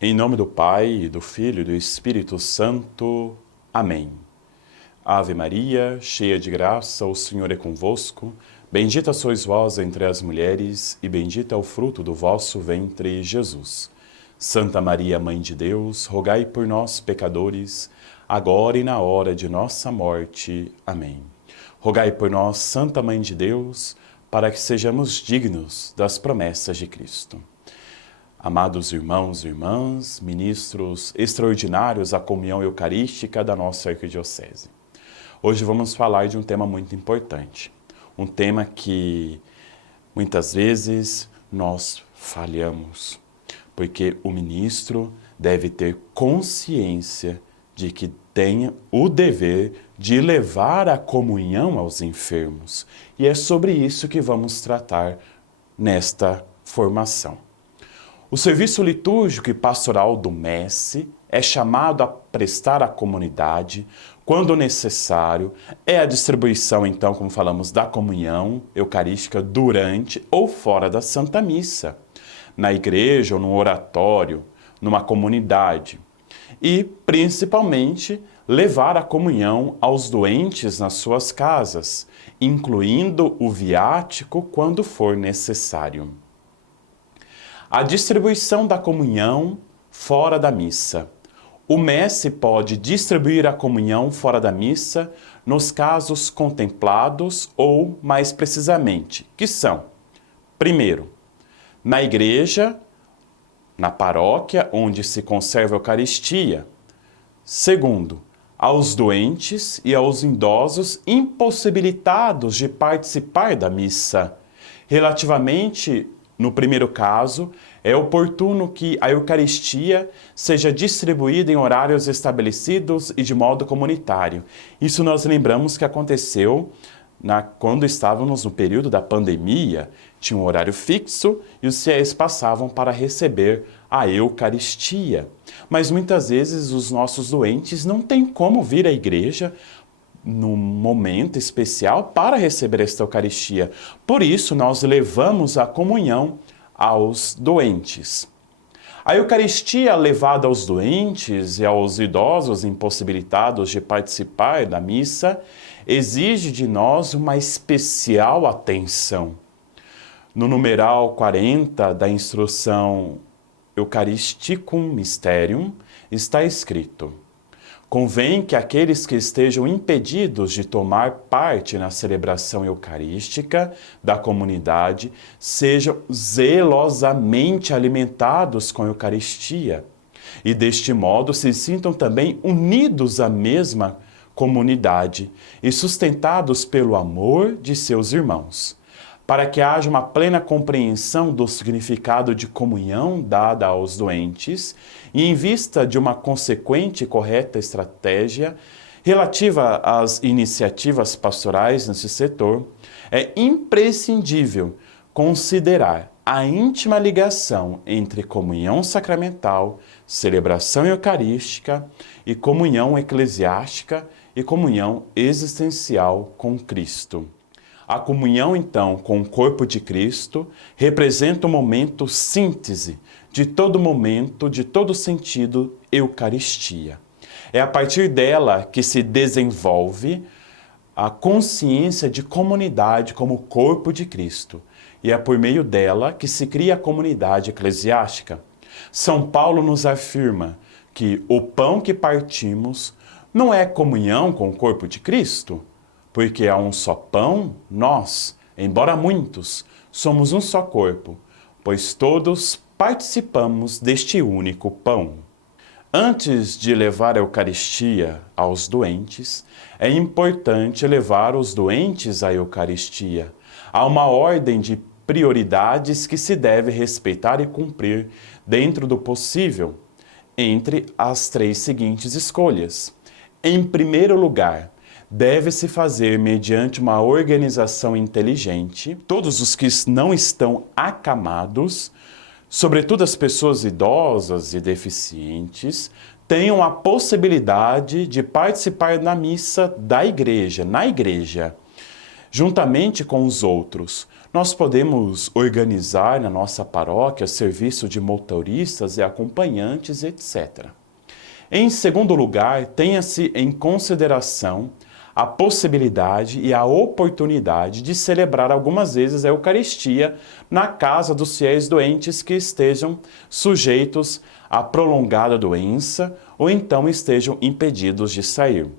Em nome do Pai, e do Filho e do Espírito Santo. Amém. Ave Maria, cheia de graça, o Senhor é convosco. Bendita sois vós entre as mulheres, e bendito é o fruto do vosso ventre, Jesus. Santa Maria, Mãe de Deus, rogai por nós, pecadores, agora e na hora de nossa morte. Amém. Rogai por nós, Santa Mãe de Deus, para que sejamos dignos das promessas de Cristo. Amados irmãos e irmãs, ministros extraordinários à comunhão eucarística da nossa arquidiocese. Hoje vamos falar de um tema muito importante, um tema que muitas vezes nós falhamos, porque o ministro deve ter consciência de que tem o dever de levar a comunhão aos enfermos. E é sobre isso que vamos tratar nesta formação. O serviço litúrgico e pastoral do MES é chamado a prestar à comunidade, quando necessário, é a distribuição, então, como falamos, da comunhão eucarística durante ou fora da Santa Missa, na igreja ou no oratório, numa comunidade. E, principalmente, levar a comunhão aos doentes nas suas casas, incluindo o viático quando for necessário. A distribuição da comunhão fora da missa. O mestre pode distribuir a comunhão fora da missa nos casos contemplados ou, mais precisamente, que são: primeiro, na igreja, na paróquia onde se conserva a Eucaristia. Segundo, aos doentes e aos idosos impossibilitados de participar da missa. Relativamente no primeiro caso, é oportuno que a Eucaristia seja distribuída em horários estabelecidos e de modo comunitário. Isso nós lembramos que aconteceu quando estávamos no período da pandemia. Tinha um horário fixo e os fiéis passavam para receber a Eucaristia. Mas muitas vezes os nossos doentes não têm como vir à igreja num momento especial para receber esta Eucaristia. Por isso, nós levamos a comunhão aos doentes. A Eucaristia levada aos doentes e aos idosos impossibilitados de participar da missa exige de nós uma especial atenção. No numeral 40 da instrução Eucharisticum Mysterium está escrito: convém que aqueles que estejam impedidos de tomar parte na celebração eucarística da comunidade sejam zelosamente alimentados com a Eucaristia e, deste modo, se sintam também unidos à mesma comunidade e sustentados pelo amor de seus irmãos, para que haja uma plena compreensão do significado de comunhão dada aos doentes e em vista de uma consequente e correta estratégia relativa às iniciativas pastorais nesse setor, é imprescindível considerar a íntima ligação entre comunhão sacramental, celebração eucarística e comunhão eclesiástica e comunhão existencial com Cristo. A comunhão, então, com o corpo de Cristo representa um momento síntese de todo momento, de todo sentido, Eucaristia. É a partir dela que se desenvolve a consciência de comunidade como corpo de Cristo. E é por meio dela que se cria a comunidade eclesiástica. São Paulo nos afirma que o pão que partimos não é comunhão com o corpo de Cristo, porque há um só pão, nós, embora muitos, somos um só corpo, pois todos participamos deste único pão. Antes de levar a Eucaristia aos doentes, é importante levar os doentes à Eucaristia. Há uma ordem de prioridades que se deve respeitar e cumprir dentro do possível, entre as três seguintes escolhas. Em primeiro lugar, deve-se fazer mediante uma organização inteligente. Todos os que não estão acamados, sobretudo as pessoas idosas e deficientes, tenham a possibilidade de participar da missa da igreja, na igreja, juntamente com os outros, Nós podemos organizar na nossa paróquia serviço de motoristas e acompanhantes, etc. Em segundo lugar, tenha-se em consideração a possibilidade e a oportunidade de celebrar algumas vezes a Eucaristia na casa dos fiéis doentes que estejam sujeitos a prolongada doença ou então estejam impedidos de sair.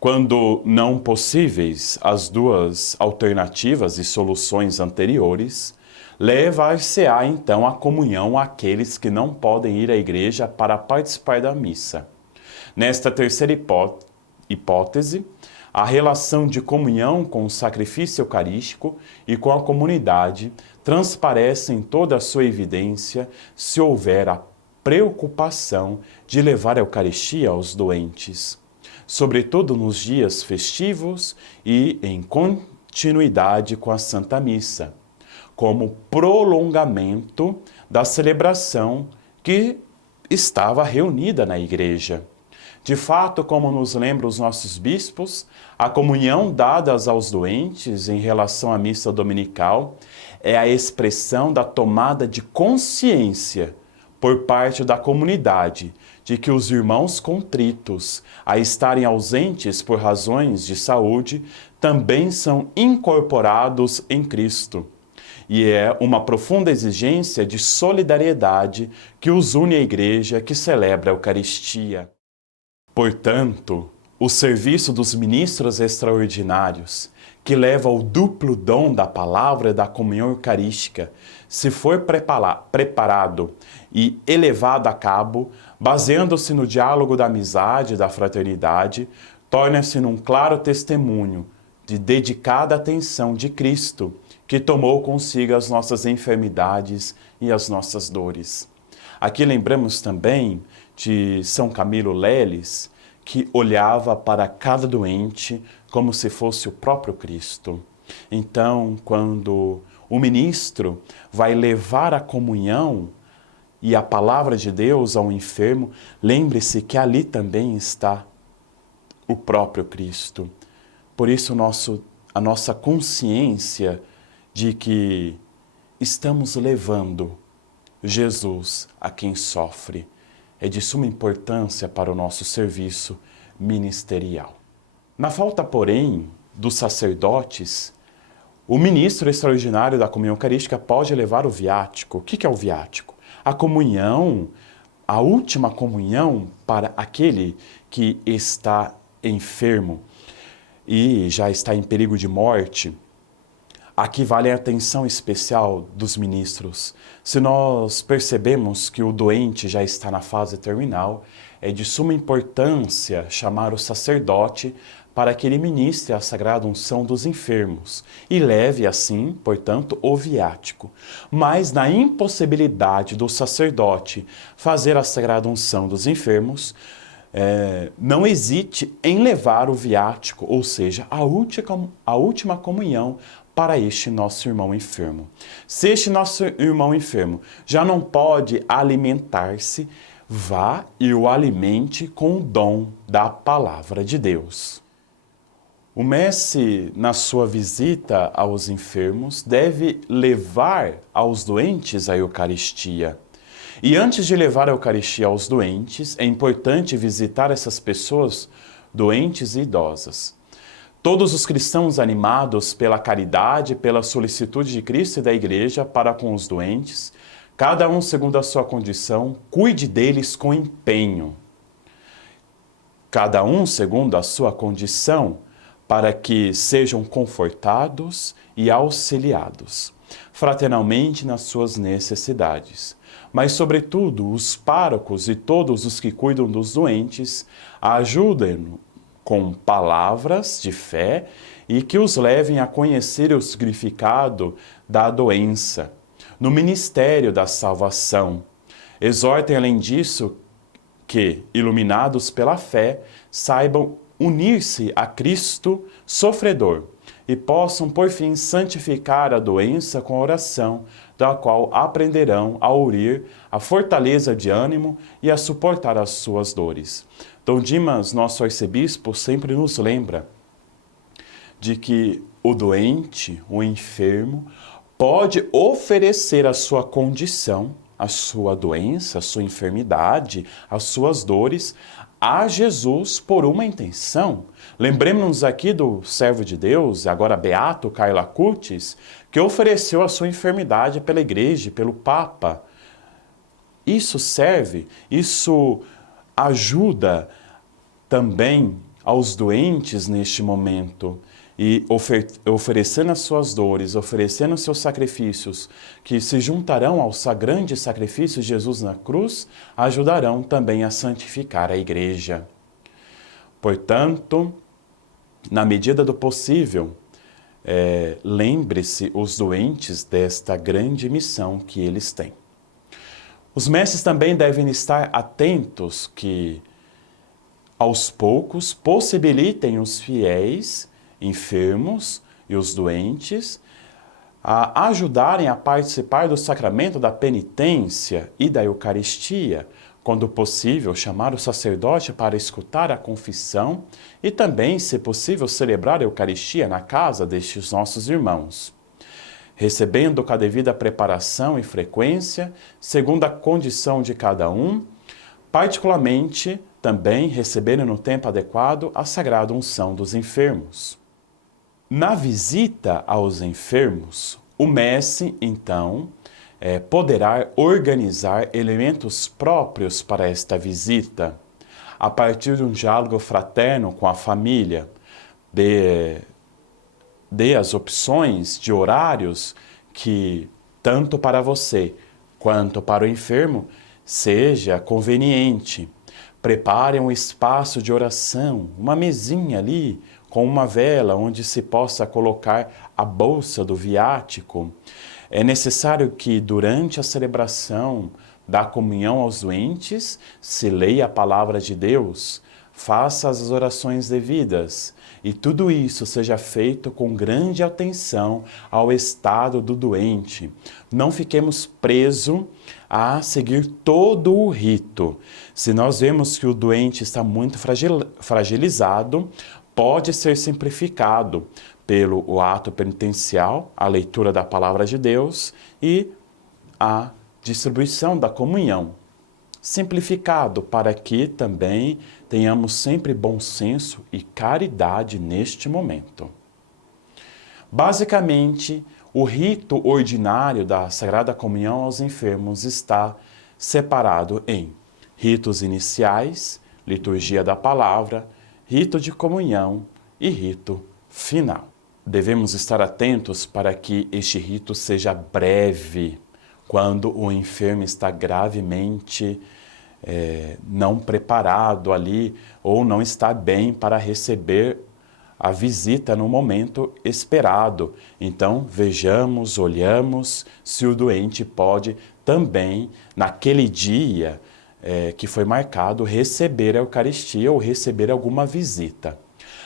Quando não possíveis as duas alternativas e soluções anteriores, levar-se-á então a comunhão àqueles que não podem ir à igreja para participar da missa. Nesta terceira hipótese, a relação de comunhão com o sacrifício eucarístico e com a comunidade transparece em toda a sua evidência se houver a preocupação de levar a Eucaristia aos doentes, sobretudo nos dias festivos e em continuidade com a Santa Missa, como prolongamento da celebração que estava reunida na Igreja. De fato, como nos lembram os nossos bispos, a comunhão dada aos doentes em relação à missa dominical é a expressão da tomada de consciência por parte da comunidade de que os irmãos contritos, a estarem ausentes por razões de saúde, também são incorporados em Cristo. E é uma profunda exigência de solidariedade que os une à Igreja que celebra a Eucaristia. Portanto, o serviço dos ministros extraordinários, que leva o duplo dom da palavra e da comunhão eucarística, se for preparado e elevado a cabo, baseando-se no diálogo da amizade e da fraternidade, torna-se num claro testemunho de dedicada atenção de Cristo, que tomou consigo as nossas enfermidades e as nossas dores. Aqui lembramos também de São Camilo Leles, que olhava para cada doente como se fosse o próprio Cristo. Então, quando o ministro vai levar a comunhão e a palavra de Deus ao enfermo, lembre-se que ali também está o próprio Cristo. Por isso, a nossa consciência de que estamos levando Jesus a quem sofre é de suma importância para o nosso serviço ministerial. Na falta, porém, dos sacerdotes, o ministro extraordinário da comunhão eucarística pode levar o viático. O que é o viático? A comunhão, a última comunhão para aquele que está enfermo e já está em perigo de morte. Aqui vale a atenção especial dos ministros. Se nós percebemos que o doente já está na fase terminal, é de suma importância chamar o sacerdote para que ele ministre a sagrada unção dos enfermos e leve assim, portanto, o viático. Mas na impossibilidade do sacerdote fazer a sagrada unção dos enfermos, não hesite em levar o viático, ou seja, a última comunhão para este nosso irmão enfermo. Se este nosso irmão enfermo já não pode alimentar-se, vá e o alimente com o dom da palavra de Deus. O mestre, na sua visita aos enfermos, deve levar aos doentes a Eucaristia. E antes de levar a Eucaristia aos doentes, é importante visitar essas pessoas doentes e idosas. Todos os cristãos animados pela caridade, pela solicitude de Cristo e da Igreja para com os doentes, cada um segundo a sua condição, cuide deles com empenho. Cada um segundo a sua condição, para que sejam confortados e auxiliados, fraternalmente nas suas necessidades. Mas, sobretudo, os párocos e todos os que cuidam dos doentes, ajudem-no com palavras de fé e que os levem a conhecer o significado da doença, no ministério da salvação. Exortem, além disso, que, iluminados pela fé, saibam unir-se a Cristo sofredor e possam, por fim, santificar a doença com a oração, da qual aprenderão a unir a fortaleza de ânimo e a suportar as suas dores. Dom Dimas, nosso arcebispo, sempre nos lembra de que o doente, o enfermo, pode oferecer a sua condição, a sua doença, a sua enfermidade, as suas dores a Jesus por uma intenção. Lembremos-nos aqui do servo de Deus, agora beato Carlo Acutis, que ofereceu a sua enfermidade pela igreja, pelo Papa. Isso serve, isso ajuda também aos doentes neste momento e oferecendo as suas dores, oferecendo os seus sacrifícios, que se juntarão ao grande sacrifício de Jesus na cruz, ajudarão também a santificar a igreja. Portanto, na medida do possível, lembre-se os doentes desta grande missão que eles têm. Os mestres também devem estar atentos que, aos poucos, possibilitem os fiéis, enfermos e os doentes a ajudarem a participar do sacramento da penitência e da Eucaristia, quando possível, chamar o sacerdote para escutar a confissão e também, se possível, celebrar a Eucaristia na casa destes nossos irmãos, recebendo com a devida preparação e frequência, segundo a condição de cada um, particularmente também recebendo no tempo adequado a sagrada unção dos enfermos. Na visita aos enfermos, o mestre, então, poderá organizar elementos próprios para esta visita, a partir de um diálogo fraterno com a família, dê as opções de horários que, tanto para você quanto para o enfermo, seja conveniente. Prepare um espaço de oração, uma mesinha ali, com uma vela onde se possa colocar a bolsa do viático. É necessário que, durante a celebração da comunhão aos doentes, se leia a palavra de Deus, faça as orações devidas, e tudo isso seja feito com grande atenção ao estado do doente. Não fiquemos presos a seguir todo o rito. Se nós vemos que o doente está muito fragilizado, pode ser simplificado pelo ato penitencial, a leitura da palavra de Deus e a distribuição da comunhão. Simplificado para que também tenhamos sempre bom senso e caridade neste momento. Basicamente, o rito ordinário da Sagrada Comunhão aos enfermos está separado em ritos iniciais, liturgia da palavra, rito de comunhão e rito final. Devemos estar atentos para que este rito seja breve, quando o enfermo está gravemente não preparado ali ou não está bem para receber a visita no momento esperado. Então, vejamos, olhamos se o doente pode também, naquele dia que foi marcado, receber a Eucaristia ou receber alguma visita.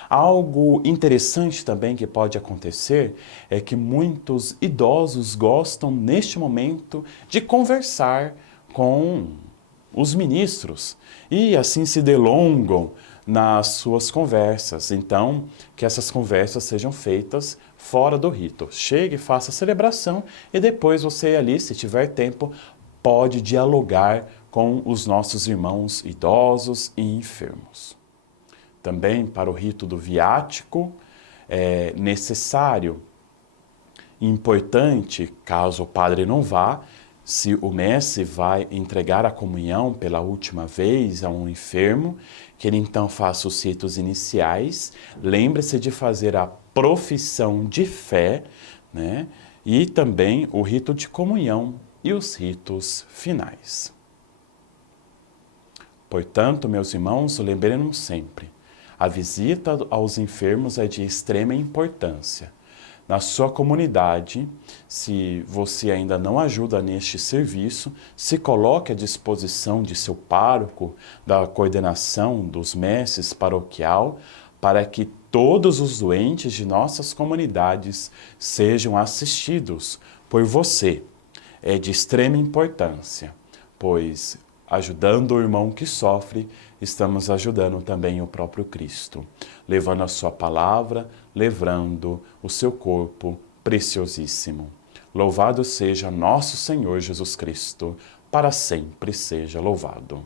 Algo interessante também que pode acontecer é que muitos idosos gostam, neste momento, de conversar com os ministros e assim se delongam nas suas conversas. Então, que essas conversas sejam feitas fora do rito. Chegue, faça a celebração e depois você ali, se tiver tempo, pode dialogar com os nossos irmãos idosos e enfermos. Também para o rito do viático é necessário e importante, caso o padre não vá, se o mestre vai entregar a comunhão pela última vez a um enfermo, que ele então faça os ritos iniciais, lembre-se de fazer a profissão de fé, né? E também o rito de comunhão e os ritos finais. Portanto, meus irmãos, lembrem-nos sempre, a visita aos enfermos é de extrema importância. Na sua comunidade, se você ainda não ajuda neste serviço, se coloque à disposição de seu pároco, da coordenação dos mestres paroquial, para que todos os doentes de nossas comunidades sejam assistidos por você. É de extrema importância, pois Ajudando o irmão que sofre, estamos ajudando também o próprio Cristo, levando a sua palavra, levando o seu corpo preciosíssimo. Louvado seja nosso Senhor Jesus Cristo, para sempre seja louvado.